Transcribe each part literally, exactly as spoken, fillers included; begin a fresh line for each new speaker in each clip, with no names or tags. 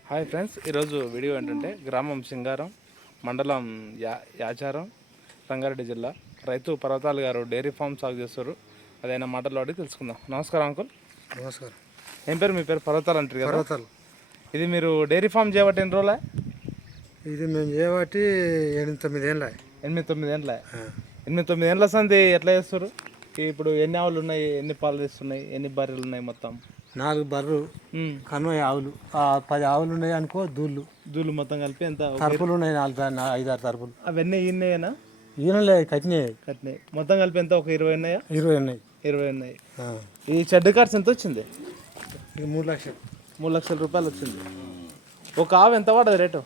Hi friends, ఈరోజు video ఏంటంటే గ్రామం సింగారం, మండలం యా యాచారం, రంగారెడ్డి జిల్లా రైతు పర్వతాలు గారు డైరీ ఫామ్ సాగు చేస్తారు. అదైనా మాటల్లో అడిగి తెలుసుకుందాం. నమస్కారం అంకుల్.
నమస్కారం.
ఏం పేరు? మీ పేరు పర్వతాలు అంటారు కదా?
పర్వతాలు.
ఇది మీరు డైరీ ఫామ్ చేయబట్టి ఎన్ని రోజులే?
ఇది మేము చేయబట్టి ఎనిమిది తొమ్మిది ఏళ్ళ
ఎనిమిది తొమ్మిది ఏళ్ళ ఎనిమిది తొమ్మిది ఏళ్ళ సంది ఎట్లా చేస్తారు? ఇప్పుడు ఎన్ని ఆవులు ఉన్నాయి, ఎన్ని పాలు తీస్తున్నాయి, ఎన్ని బర్రెలు ఉన్నాయి? మొత్తం
నాలుగు బర్రెలు, కన్వై ఆవులు, పది ఆవులు ఉన్నాయి అనుకో. దూళ్ళు
దూళ్ళు మొత్తం కలిపి ఎంత?
తరపులు ఉన్నాయి, నాలుగు ఐదు ఆరు తరపులు.
అవన్నీ ఈయనయేనా?
ఈయనలే కట్టినాయి.
కట్టినాయి మొత్తం కలిపి ఎంత? ఒక ఇరవై ఉన్నాయా?
ఇరవై ఉన్నాయి.
ఇరవై ఉన్నాయి. ఈ చెడ్డ ఖర్చు ఎంత వచ్చింది?
ఇది మూడు లక్షలు
మూడు లక్షల రూపాయలు వచ్చింది. ఒక ఆవు ఎంత పడదు రేటు?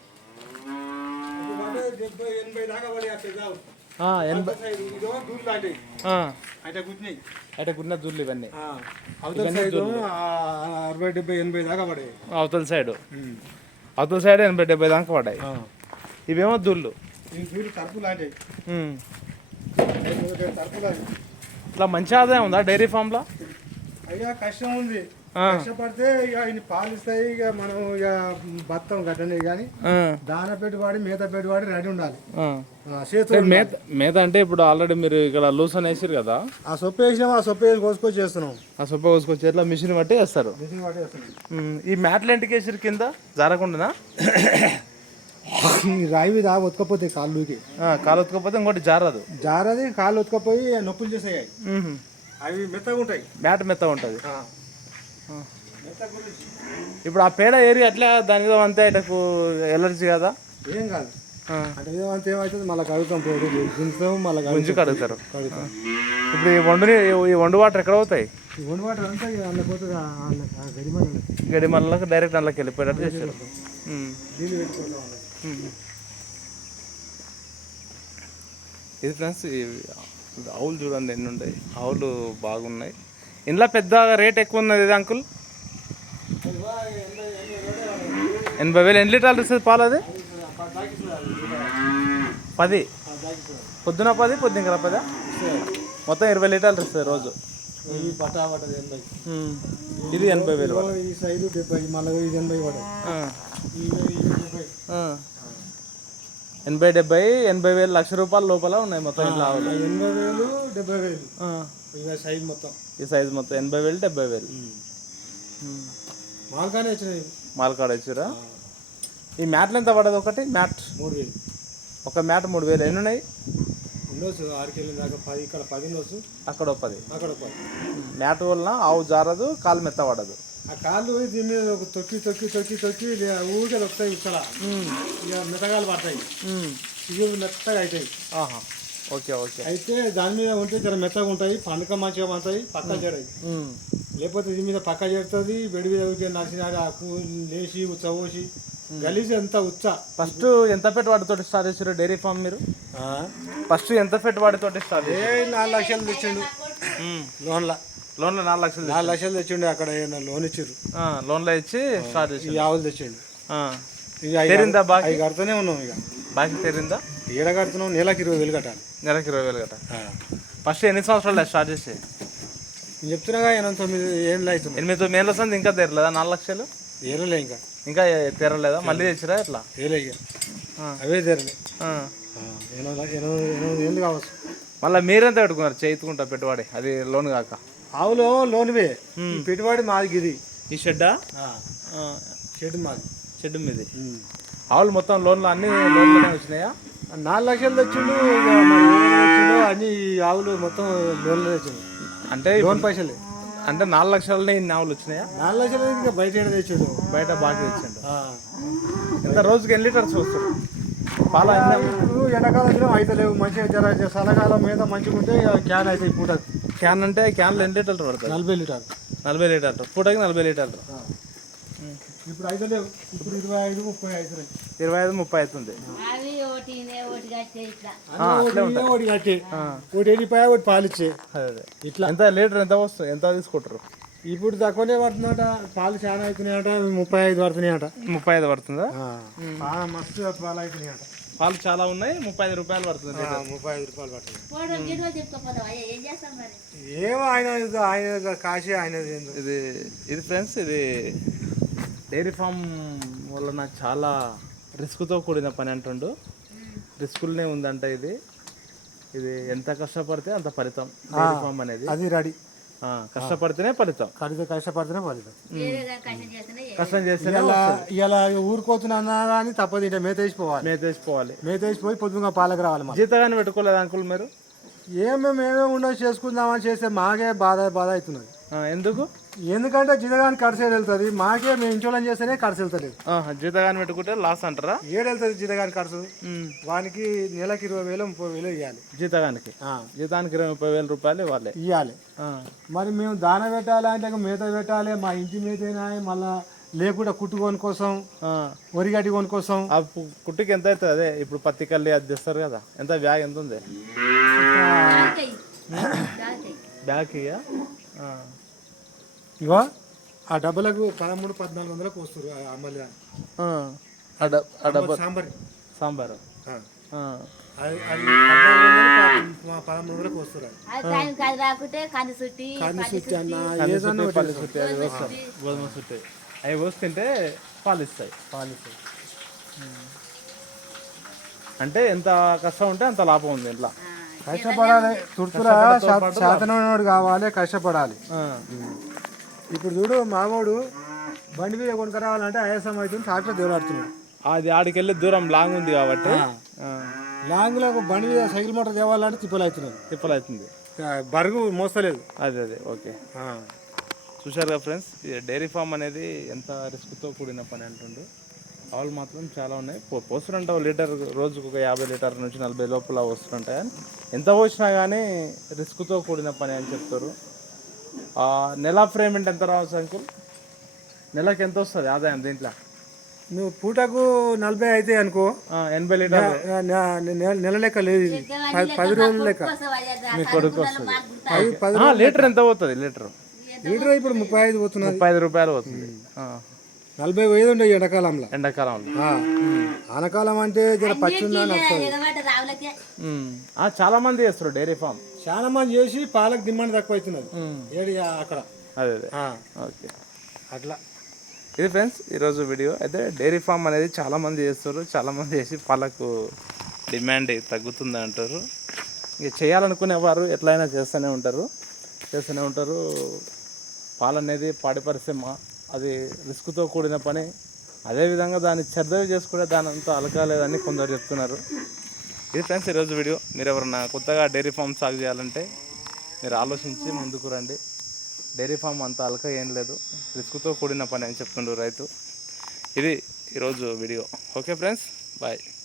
అయితే గున్న దూర్లు ఇవన్నీ
అరవై డెబ్బై ఎనభై దాకా పడాయి.
అవతల సైడ్ అవతల సైడ్ ఎనభై డెబ్బై దాకా పడ్డాయి. ఇవేమో దూళ్ళు.
తరపు లాంటివి.
ఇట్లా మంచి ఆదాయం ఉందా డైరీ ఫామ్లో?
అయ్యా కష్టం ఉంది. కష్టపడితే ఇక ఇన్ని పాలు ఇస్తాయి. ఇక మనం ఇక బత్తం కట్టండి, కానీ దాన పెట్టుబడి మేత పెట్టుబడి రెడీ ఉండాలి.
మేత మేత అంటే ఇప్పుడు ఆల్రెడీ మీరు ఇక్కడ లూస్ అని వేసారు కదా,
ఆ సొప్ప వేసినాం. ఆ సొప్ప వేసి కోసుకొచ్చి చేస్తున్నాం.
ఆ సొప్ప కోసుకొచ్చి ఎట్లా మిషన్ బట్టి వేస్తారు.
మిషన్ బట్టి వేస్తున్నాం.
ఈ మ్యాట్లు ఎంటికి వేసారు కింద జారకుండా?
ఈ రాయి మీద ఉతకపోతే కాళ్ళుకి
కాలు ఉతకపోతే ఇంకోటి జారదు.
జారది కాళ్ళు ఉతకపోయి నొప్పులు చేసాయి. అవి మెత్తగా ఉంటాయి.
మ్యాట్ మెత్తగా ఉంటుంది. ఇప్పుడు ఆ పేడ ఏరియా అట్లా దాని మీద అంతే ఆయనకు ఎలర్జీ కదా?
ఏం కాదు. అంటే అంతే ఏమవుతుంది, మళ్ళీ కడుగుతాం. పోయి గుంజుతాం, మళ్ళీ
గుంజు కడుగుతారు. కడుగుతాం. ఇప్పుడు ఈ వండుని ఈ వండు వాటర్ ఎక్కడ అవుతాయి?
ఈ వండు వాటర్ అంతా అందులో పోతుంది. గడిమల్ల
గడిమల్లకు డైరెక్ట్ అందులోకి వెళ్ళిపోయేటట్టు చేశారు.
నీళ్ళు పెట్టుకుంటాం.
ఇది ఫ్రెండ్స్, ఆవులు చూడండి ఎన్ని ఉన్నాయి. ఆవులు బాగున్నాయి. ఇంట్లో పెద్ద రేట్ ఎక్కువ ఉన్నది ఇది అంకుల్. ఎనభై వేలు ఎన్ని లీటర్లు ఇస్తుంది పాలు? అది పది పొద్దున పది పొద్దున పది మొత్తం ఇరవై లీటర్లు ఇస్తుంది రోజు. ఇది ఎనభై వేలు.
ఈ సైజు డెబ్బై, మళ్ళీ ఇది ఎనభై పడదు.
ఎనభై డెబ్బై ఎనభై వేలు లక్ష రూపాయల లోపల ఉన్నాయి మొత్తం ఇంట్లో ఆవులు.
ఎనభై వేలు డెబ్బై వేలు సైజ్ మొత్తం.
ఈ సైజు మొత్తం ఎనభై వేలు డెబ్బై వేలు.
మాల్కాడే వచ్చినాయి.
మాల్కాడ వచ్చారా? ఈ మ్యాట్లు ఎంత పడదు? ఒకటి మ్యాట్
మూడు వేలు.
ఒక మ్యాట్ మూడు వేలు. ఎన్ని ఉన్నాయి?
ఉండొచ్చు ఆరు కిలో దాకా. పది ఇక్కడ పది ఉండొచ్చు, అక్కడ
పది.
అక్కడ పది.
మ్యాట్ వలన ఆవు జారదు, కాలు మెత్త పడదు.
ఆ కాళ్ళు దీని మీద ఒక తొక్కి తొక్కి తొక్కి తొక్కి ఊరికే వస్తాయి. ఇక్కడ ఇక మెత్తగాలు పడతాయి, ఇగురు మెత్తగా అవుతాయి.
Okay okay.
అయితే దాని మీద ఉంటే జర మెత్తగా ఉంటాయి, పండుగ మంచిగా పడతాయి, పక్క చేరాయి. లేకపోతే దీని మీద పక్క చేరుతుంది. బెడి మీద నడిచినారు లేచి ఉచ్చబోసి గలీజ్ ఎంత ఉచ్చ.
ఫస్ట్ ఎంత పెట్టుబడితో స్టార్ట్ చేసారు డైరీ ఫామ్ మీరు? ఫస్ట్ ఎంత పెట్టుబడితో స్టార్ట్
ఏ నాలుగు లక్షలు తెచ్చిండు లోన్ల.
లోన్లో నాలుగు లక్షలు
నాలుగు లక్షలు తెచ్చిండు. అక్కడ లోన్ ఇచ్చారు.
లోన్లో ఇచ్చి స్టార్ట్ చేసి
ఆవులు తెచ్చిండు.
తెరిందా? బాగా
అవి కడుతూనే ఉన్నాం. ఇక
బాగా తెరిందా?
ఏడ కడుతున్నాం. నెలకి ఇరవై వేలు కట్టాలి.
నెలకి ఇరవై వేలు కట్టాలి. ఫస్ట్ ఎన్ని సంవత్సరాలు స్టార్ట్ చేసి?
నేను చెప్తున్నాగా ఎనిమిది తొమ్మిది ఏళ్ళు అవుతుంది.
ఎనిమిది తొమ్మిది ఏళ్ళ వస్తుంది. ఇంకా తెరలేదా నాలుగు లక్షలు?
ఏరలే ఇంకా
ఇంకా తెరలేదా? మళ్ళీ తెచ్చిరా ఎట్లా?
ఏలే ఇక అవే తెరలే. ఎనిమిది ఎనిమిది ఏళ్ళు కావచ్చు.
మళ్ళీ మీరెంత పెట్టుకున్నారు చేతుకుంటా పెట్టుబడి? అది లోన్ కాక.
ఆవులో లోన్వే పెట్టుబడి మాది. ఇది
ఈ షెడ్డా?
షెడ్ మాది.
షెడ్ మీది. ఆవులు మొత్తం లోన్లు అన్ని లోన్లోనే వచ్చినాయా?
నాలుగు లక్షలు తెచ్చిండు. ఇక మరి వచ్చిండు అన్ని ఆవులు మొత్తం లోన్లో తెచ్చిండు.
అంటే లోన్ పైసలు అంటే నాలుగు లక్షలనే ఇన్ని ఆవులు వచ్చినాయా?
నాలుగు లక్షలు ఇంకా బయట తెచ్చిండు.
బయట బాగా తెచ్చిండు. ఎంత రోజుకి ఎన్ని లీటర్స్ వస్తారు పాల?
ఇప్పుడు ఎండాకాలం అయితే లేవు. మంచిగా జర చల్లకాలం మీద మంచిగా ఉంటే క్యాన్ అవుతాయి. పూట
క్యాన్ అంటే క్యాన్లు ఎన్ని లీటర్లు పడతాయి?
నలభై లీటర్లు.
నలభై లీటర్లు పూటకి నలభై లీటర్లు.
ఇప్పుడు అయితే లేవు. ఇప్పుడు ఇరవై ఐదు ముప్పై అవుతున్నాయి.
ఇరవై ఐదు ముప్పై అవుతుంది.
ఒకటి కట్టి ఒకటి వెళ్ళిపోయా ఒకటి పాలిచ్చే
ఇట్లా. ఎంత లీటర్ ఎంత వస్తుంది? ఎంత తీసుకుంటారు?
ఇప్పుడు తక్కువనే పడుతుందట. పాలు చాలా అవుతున్నాయట. ముప్పై ఐదు పడుతున్నాయట.
ముప్పై ఐదు పడుతుందా?
మస్తు పాలు అవుతున్నాయట.
పాలు చాలా ఉన్నాయి. ముప్పై ఐదు రూపాయలు పడుతుంది.
ముప్పై ఐదు రూపాయలు పడుతుంది. ఏమో ఆయన ఆయన కాశీ ఆయన.
ఇది ఇది ఫ్రెండ్స్, ఇది డైరీ ఫామ్ వలన చాలా రిస్క్తో కూడిన పని అంటుండు. రిస్కులనే ఉందంట ఇది. ఇది ఎంత కష్టపడితే అంత ఫలితం. డైరీ ఫామ్ అనేది
అది రెడీ.
ఆ, కష్టపడితేనే ఫలితం.
కడితే కష్టపడితేనే ఫలితం.
కష్టం చేస్తేనే
ఇలా ఇలా ఊరుకోతున్నా కానీ తప్పదు, ఇట మేత వేసిపోవాలి.
మేత వేసిపోవాలి.
మేత వేసిపోయి పొద్దుగా పాలకు రావాలి. మనం
జీతగాని పెట్టుకోలేదు అంకుల్ మీరు?
ఏమేమి ఏమేమి ఉండవు చేసుకుందామని చేస్తే మాకే బాధ బాధ అవుతున్నది.
ఆ, ఎందుకు?
ఎందుకంటే జీతగాని ఖర్చు వెళ్తుంది, మాకే మేము ఇంచోళం చేస్తేనే ఖర్చు వెళ్తలేదు.
జీతగాని పెట్టుకుంటే లాస్ అంటారా?
ఏడెళ్తుంది జీతగాని ఖర్చు. వానికి నెలకి ఇరవై వేలు ముప్పై వేలు ఇవ్వాలి.
జీతగానికి జీతానికి ఇరవై ముప్పై వేల రూపాయలు ఇవ్వాలి
ఇవ్వాలి. మరి మేము దాన పెట్టాలి అంటే మేత పెట్టాలి, మా ఇంటి మేతైనా మళ్ళా లేకుండా కుట్టుకోని కోసం, వరిగడ్డి కొని కోసం.
ఆ కుట్టుకి ఎంత అవుతుంది? అదే ఇప్పుడు పత్తి కల్లి అది తెస్తారు కదా, ఎంత బ్యాగ్ ఎంత ఉంది? బ్యాగ్ ఇయ్యా
ఇగో ఆ డబ్బులకు పదమూడు పద్నాలుగు వందలకు వస్తారు. మళ్ళీ సాంబార్
సాంబార్
పదమూడు వందలకు వస్తారు.
గోధుమ సుట్టి అవి పోస్తుంటే పాలు ఇస్తాయి.
పాలు ఇస్తాయి
అంటే ఎంత కష్టం ఉంటే అంత లాభం ఉంది. ఇంట్లో
కష్టపడాలి, తుర్తురా శాతనోడు కావాలి, కష్టపడాలి. ఇప్పుడు చూడు మామూడు బండి మీద కొనుక రావాలంటే ఆయాసం అవుతుంది, ట్రాక్టర్ దేవులాడుతున్నాడు.
అది ఆడికెళ్ళి దూరం లాంగ్ ఉంది కాబట్టి
లాంగ్ లో బండి మీద సైకిల్ మోటార్ తేవాలంటే తిప్పలు అవుతున్నాయి.
తిప్పలు అవుతుంది,
బరుగు మోస్తలేదు.
అదే అదే ఓకే. చూశారుగా ఫ్రెండ్స్, డైరీ ఫామ్ అనేది ఎంత రిస్క్తో కూడిన పని అంటుండు. ఆవులు మాత్రం చాలా ఉన్నాయి. పోస్తుంటావు లీటర్ రోజుకు ఒక యాభై లీటర్ నుంచి నలభై లోపల వస్తుంటాయి. కానీ ఎంత పోసినా కానీ రిస్క్తో కూడిన పని అని చెప్తారు. నెల పేమెంట్ ఎంత రావచ్చు అంకుల్? నెలకి ఎంత వస్తుంది ఆదాయం దీంట్లో?
నువ్వు పూటకు నలభై అయితే అనుకో,
ఎనభై లీటర్
నెల లెక్క లేదు, పది రోజుల లెక్క.
మీ కొడుకు వస్తుంది. లీటర్ ఎంత పోతుంది? లీటర్
లీటర్ ఇప్పుడు ముప్పై ఐదు పోతున్నది,
ముప్పై ఐదు రూపాయలు పోతుంది.
నలభై ఐదు ఉండే ఎండాకాలంలో.
ఎండాకాలంలో
ఆనకాలం అంటే జర పచ్చి ఉందని వస్తుంది.
చాలా మంది చేస్తారు డైరీ ఫామ్,
చాలా మంది చేసి పాలకు డిమాండ్ తక్కువ అవుతున్నది ఏడు అక్కడ.
అదే అదే ఓకే
అట్లా.
ఇది ఫ్రెండ్స్ ఈరోజు వీడియో. అయితే డైరీ ఫామ్ అనేది చాలామంది చేస్తారు, చాలామంది చేసి పాలకు డిమాండ్ తగ్గుతుంది అంటారు. ఇక చేయాలనుకునే వారు ఎట్లయినా చేస్తూనే ఉంటారు చేస్తూనే ఉంటారు పాలు అనేది పాడి పరిశ్రమ, అది రిస్క్తో కూడిన పని. అదేవిధంగా దాన్ని శ్రద్ధ చేసుకుంటే దాని అంతా అలకాలేదని కొందరు చెప్తున్నారు. ఇది ఫ్రెండ్స్ ఈరోజు వీడియో. మీరు ఎవరన్నా కొత్తగా డైరీ ఫామ్ సాగు చేయాలంటే మీరు ఆలోచించి ముందుకు రండి. డైరీ ఫామ్ అంత అలక ఏం లేదు, రిస్క్తో కూడిన పని అని చెప్తుండ్రు రైతు. ఇది ఈరోజు వీడియో. Okay friends, bye.